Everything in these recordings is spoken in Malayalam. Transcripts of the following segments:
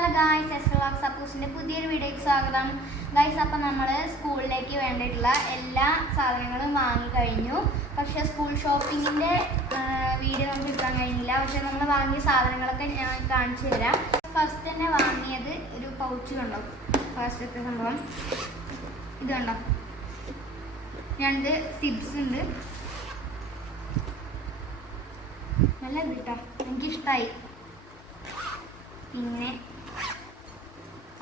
ഹലോ ഗായ്സ്, എസ്ട്രോളോഗ് സപ്പോസിൻ്റെ പുതിയൊരു വീഡിയോയ്ക്ക് സ്വാഗതം. ഗായ്സ്, അപ്പം നമ്മൾ സ്കൂളിലേക്ക് വേണ്ടിയിട്ടുള്ള എല്ലാ സാധനങ്ങളും വാങ്ങിക്കഴിഞ്ഞു. പക്ഷേ സ്കൂൾ ഷോപ്പിങ്ങിൻ്റെ വീഡിയോ നമുക്ക് എടുക്കാൻ കഴിഞ്ഞില്ല. പക്ഷേ നമ്മൾ വാങ്ങിയ സാധനങ്ങളൊക്കെ ഞാൻ കാണിച്ചു തരാം. ഫസ്റ്റ് തന്നെ വാങ്ങിയത് ഒരു പൗച്ച് കണ്ടോ, ഫസ്റ്റത്തെ സംഭവം ഇത് കണ്ടോ, 2 സിബ്സ് ഉണ്ട്. നല്ല കേട്ടോ, എനിക്കിഷ്ടമായി. പിന്നെ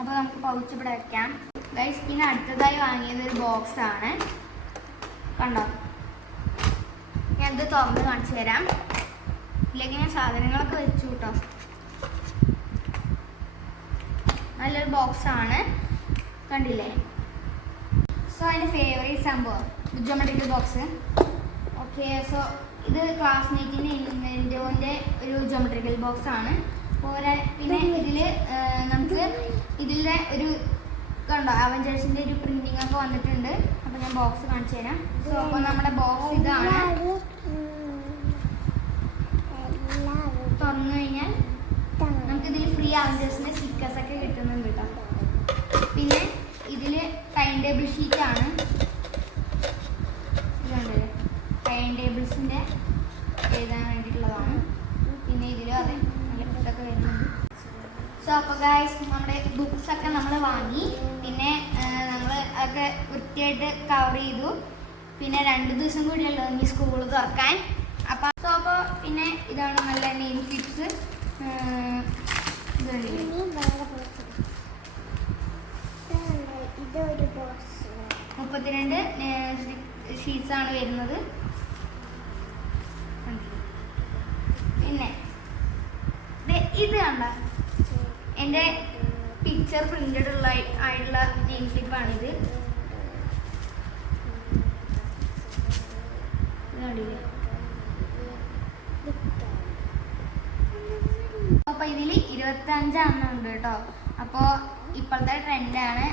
അപ്പോൾ നമുക്ക് പൗച്ച് ഇവിടെ വെക്കാം ഗൈസ്. പിന്നെ അടുത്തതായി വാങ്ങിയത് ഒരു ബോക്സ് ആണ് കണ്ടോ. ഞാൻ ഇത് തുറന്ന് കാണിച്ചു തരാം. ഇതിലേക്ക് ഞാൻ സാധനങ്ങളൊക്കെ വെച്ചു കേട്ടോ. നല്ലൊരു ബോക്സ് ആണ്, കണ്ടില്ലേ. സോ അതിൻ്റെ ഫേവറേറ്റ് സംഭവം ജോമെട്രിക്കൽ ബോക്സ്. ഓക്കെ, സോ ഇത് ക്ലാസ്മേറ്റിൻ്റെ ഇൻവെൻറ്റോൻ്റെ ഒരു ജോമെട്രിക്കൽ ബോക്സ് ആണ്. പിന്നെ നമുക്ക് ഇതിലെ ഒരു കണ്ടോ അവഞ്ചേഴ്സിൻ്റെ ഒരു പ്രിന്റിംഗ് ഒക്കെ വന്നിട്ടുണ്ട്. അപ്പോൾ ഞാൻ ബോക്സ് കാണിച്ചു തരാം. സോ അപ്പോൾ നമ്മുടെ ബോക്സ് ഇതാണ്. തുറന്നു കഴിഞ്ഞാൽ നമുക്കിതിൽ ഫ്രീ അവഞ്ചേഴ്സിൻ്റെ സ്റ്റിക്കേഴ്സ് ഒക്കെ കിട്ടുന്നുണ്ട് കേട്ടോ. പിന്നെ ഇതിൽ ടൈം ടേബിൾ ഷീറ്റാണ്. ഇതുണ്ടല്ലേ, ടൈം ടേബിൾസിൻ്റെ എഴുതാൻ വേണ്ടിയിട്ടുള്ളതാണ്. പിന്നെ ഇതിലും അതെ ഒക്കെ വരുന്നുണ്ട്. സോ അപ്പോൾ ഗൈസ്, നമ്മുടെ ബുക്സ് ഒക്കെ നമ്മൾ വാങ്ങി. പിന്നെ നമ്മൾ ഒക്കെ വൃത്തിയായിട്ട് കവർ ചെയ്തു. പിന്നെ 2 ദിവസം കൂടിയല്ലോ ഇനി സ്കൂൾ തുറക്കാൻ. അപ്പോൾ പിന്നെ ഇതാണ് നല്ല നെയിം സ്ലിപ്സ്. ഇത് 32 ഷീറ്റ്സ് ആണ് വരുന്നത്. പിന്നെ ഇത് കണ്ട എൻ്റെ പിക്ചർ പ്രിന്റഡ് ആയിട്ടുള്ള നെയിം സ്ലിപ്പാണിത്. കണ്ടില്ലേ. അപ്പോൾ ഇതിൽ 25 എണ്ണം ഉണ്ട് കേട്ടോ. അപ്പോൾ ഇപ്പോഴത്തെ ട്രെൻഡാണ്.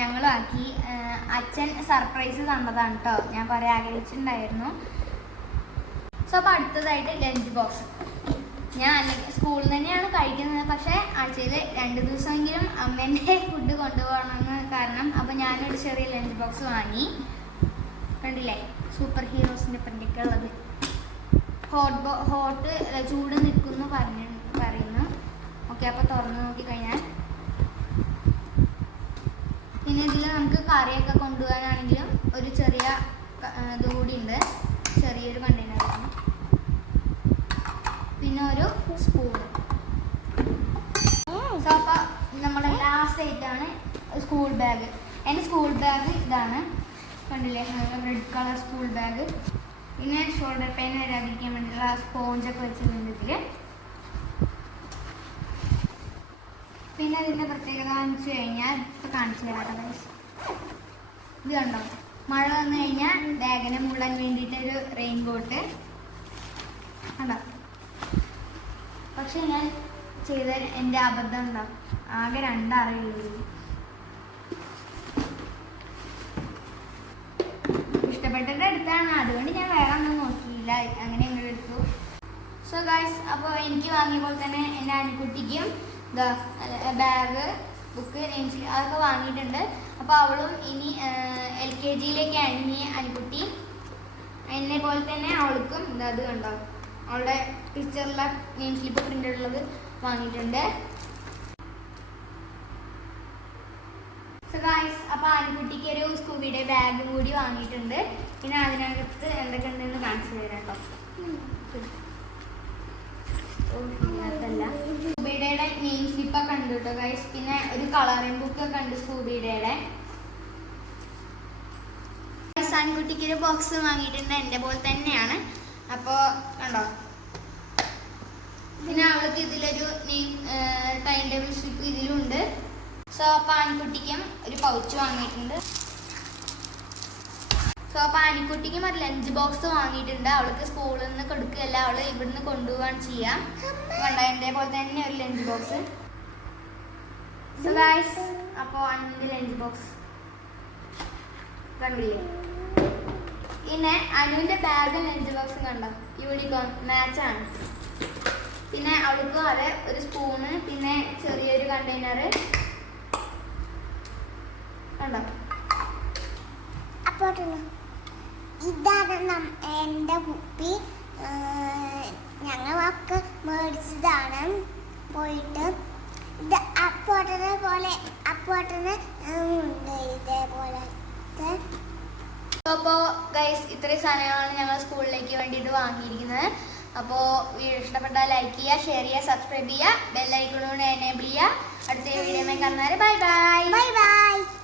ഞങ്ങളും ആക്കി. അച്ഛൻ സർപ്രൈസ് തന്നതാണ് കേട്ടോ. ഞാൻ പറയാൻ ആഗ്രഹിച്ചിട്ടുണ്ടായിരുന്നു. സോ അപ്പോൾ അടുത്തതായിട്ട് ലഞ്ച് ബോക്സ്. ഞാൻ സ്കൂളിൽ തന്നെയാണ് കഴിക്കുന്നത്. പക്ഷേ ആഴ്ചയിൽ 2 ദിവസമെങ്കിലും അമ്മേൻ്റെ ഫുഡ് കൊണ്ടുപോകണമെന്ന് കാരണം അപ്പോൾ ഞാനൊരു ചെറിയ ലഞ്ച് ബോക്സ് വാങ്ങി. കണ്ടില്ലേ, സൂപ്പർ ഹീറോസിൻ്റെ പ്രിൻ്റൊക്കെ ഉള്ളത്. ഹോട്ട് ചൂട് നിൽക്കുന്നു പറയുന്നു. ഓക്കെ, അപ്പോൾ തുറന്ന് നോക്കിക്കഴിഞ്ഞാൽ പിന്നെ ഇതിൽ നമുക്ക് കറിയൊക്കെ കൊണ്ടുപോകാനാണെങ്കിലും ഒരു ചെറിയ ഇത് കൂടി ഉണ്ട്. ചെറിയൊരു കണ്ടെയ്നറാണ്. പിന്നെ ഒരു സ്പൂൺ. സോ അപ്പോൾ നമ്മുടെ ലാസ്റ്റ് ആയിട്ടാണ് സ്കൂൾ ബാഗ്. എൻ്റെ സ്കൂൾ ബാഗ് ഇതാണ്, കണ്ടില്ലേ, റെഡ് കളർ സ്കൂൾ ബാഗ്. പിന്നെ ഷോൾഡർ പെയിൻ വരാതിരിക്കാൻ വേണ്ടിയിട്ടുള്ള സ്പോഞ്ചൊക്കെ വെച്ചിട്ടുണ്ട് ഇതിൽ. പിന്നെ അതിൻ്റെ പ്രത്യേകത കാണിച്ചു കഴിഞ്ഞാൽ ഇപ്പോൾ കാണിച്ചു തരാം. ഇത് കണ്ടോ, മഴ വന്നു കഴിഞ്ഞാൽ ബാഗിനെ മൂടാൻ വേണ്ടിയിട്ടൊരു റെയിൻ കോട്ട് കണ്ടോ. പക്ഷെ ഞാൻ ചെയ്ത എൻ്റെ അബദ്ധം എന്താ, ആകെ 2 അറയുള്ളൂ. ഇഷ്ടപ്പെട്ടത് എടുത്താണ്, അതുകൊണ്ട് ഞാൻ വേറെ ഒന്നും നോക്കിയില്ല, അങ്ങനെ അങ്ങോട്ട് എടുത്തു. സോ ഗൈസ്, അപ്പോൾ എനിക്ക് വാങ്ങിയ പോലെ തന്നെ എൻ്റെ അനിക്കുട്ടിക്കും ബാഗ്, ബുക്ക്, നെയിംസ് അതൊക്കെ വാങ്ങിയിട്ടുണ്ട്. അപ്പോൾ അവളും ഇനി LKGയിലേക്കാണ് ഇനി അനിക്കുട്ടി. എന്നെ പോലെ തന്നെ അവൾക്കും അത് കണ്ടോ, അവളുടെ പിക്ചറിലെ നെയിം സ്ലിപ്പ് പ്രിൻ്റ് ഉള്ളത് വാങ്ങിയിട്ടുണ്ട്. സോ ഗൈസ്, അപ്പോൾ ആൺകുട്ടിക്ക് ഒരു സ്കൂബിയുടെ ബാഗും കൂടി വാങ്ങിയിട്ടുണ്ട്. പിന്നെ അതിനകത്ത് എന്തൊക്കെ ഉണ്ടെന്ന് കാണിച്ചു തരാം കേട്ടോ. അതല്ല, സ്കൂബിയുടെ നെയിം സ്ലിപ്പൊക്കെ ഉണ്ട് കേട്ടോ ഗൈസ്. പിന്നെ ഒരു കളറിംഗ് ബുക്കൊക്കെ ഉണ്ട് സ്കൂബിയുടെ. ആൺകുട്ടിക്ക് ഒരു ബോക്സ് വാങ്ങിയിട്ടുണ്ട്, എൻ്റെ പോലെ തന്നെയാണ്. അപ്പോൾ കണ്ടോ, പിന്നെ അവൾക്ക് ഇതിലൊരു ടൈം ടേബിൾ സ്ലിപ്പ് ഇതിലുണ്ട്. സോ അപ്പോൾ ആൺകുട്ടിക്കും ഒരു പൗച്ച് വാങ്ങിയിട്ടുണ്ട്. സോ അപ്പോൾ ആൺകുട്ടിക്കും ഒരു ലഞ്ച് ബോക്സ് വാങ്ങിയിട്ടുണ്ട്. അവൾക്ക് സ്കൂളിൽ നിന്ന് കൊടുക്കുകയല്ല, അവൾ ഇവിടുന്ന് കൊണ്ടുപോകാൻ ചെയ്യാം. കണ്ടോ, എൻ്റെ പോലെ തന്നെ ഒരു ലഞ്ച് ബോക്സ്. സോ ഗൈസ്, അപ്പോൾ അനിൻ്റെ ലഞ്ച് ബോക്സ് കണ്ടില്ലേ. പിന്നെ അനുവിൻ്റെ ബാഗും ലഞ്ച് ബോക്സും കണ്ടോ, യൂണിക്കോൺ മാച്ചാണ്. പിന്നെ അവൾക്ക് അതെ ഒരു സ്പൂണ്, പിന്നെ ചെറിയൊരു കണ്ടെയ്നർ കണ്ടോ. അപ്പോൾ ഇതാണ് എൻ്റെ കുപ്പി. ഞങ്ങളൊക്കെ മേടിച്ചതാണ് പോയിട്ട്. ഇത് അപ്പോട്ടനെ പോലെ അപ്പോട്ടന് ഉണ്ട് ഇതേപോലെ. അപ്പോൾ ഗൈസ് ഇത്രയും സാധനങ്ങളാണ് ഞങ്ങൾ സ്കൂളിലേക്ക് വേണ്ടിയിട്ട് വാങ്ങിയിരിക്കുന്നത്. അപ്പോൾ വീഡിയോ ഇഷ്ടപ്പെട്ടാൽ ലൈക്ക് ചെയ്യുക, ഷെയർ ചെയ്യുക, സബ്സ്ക്രൈബ് ചെയ്യുക, ബെല്ലൈക്കണോട് എനേബിൾ ചെയ്യുക. അടുത്ത വീഡിയോ കാണുന്നവരെ ബൈ ബൈ. Bye bye.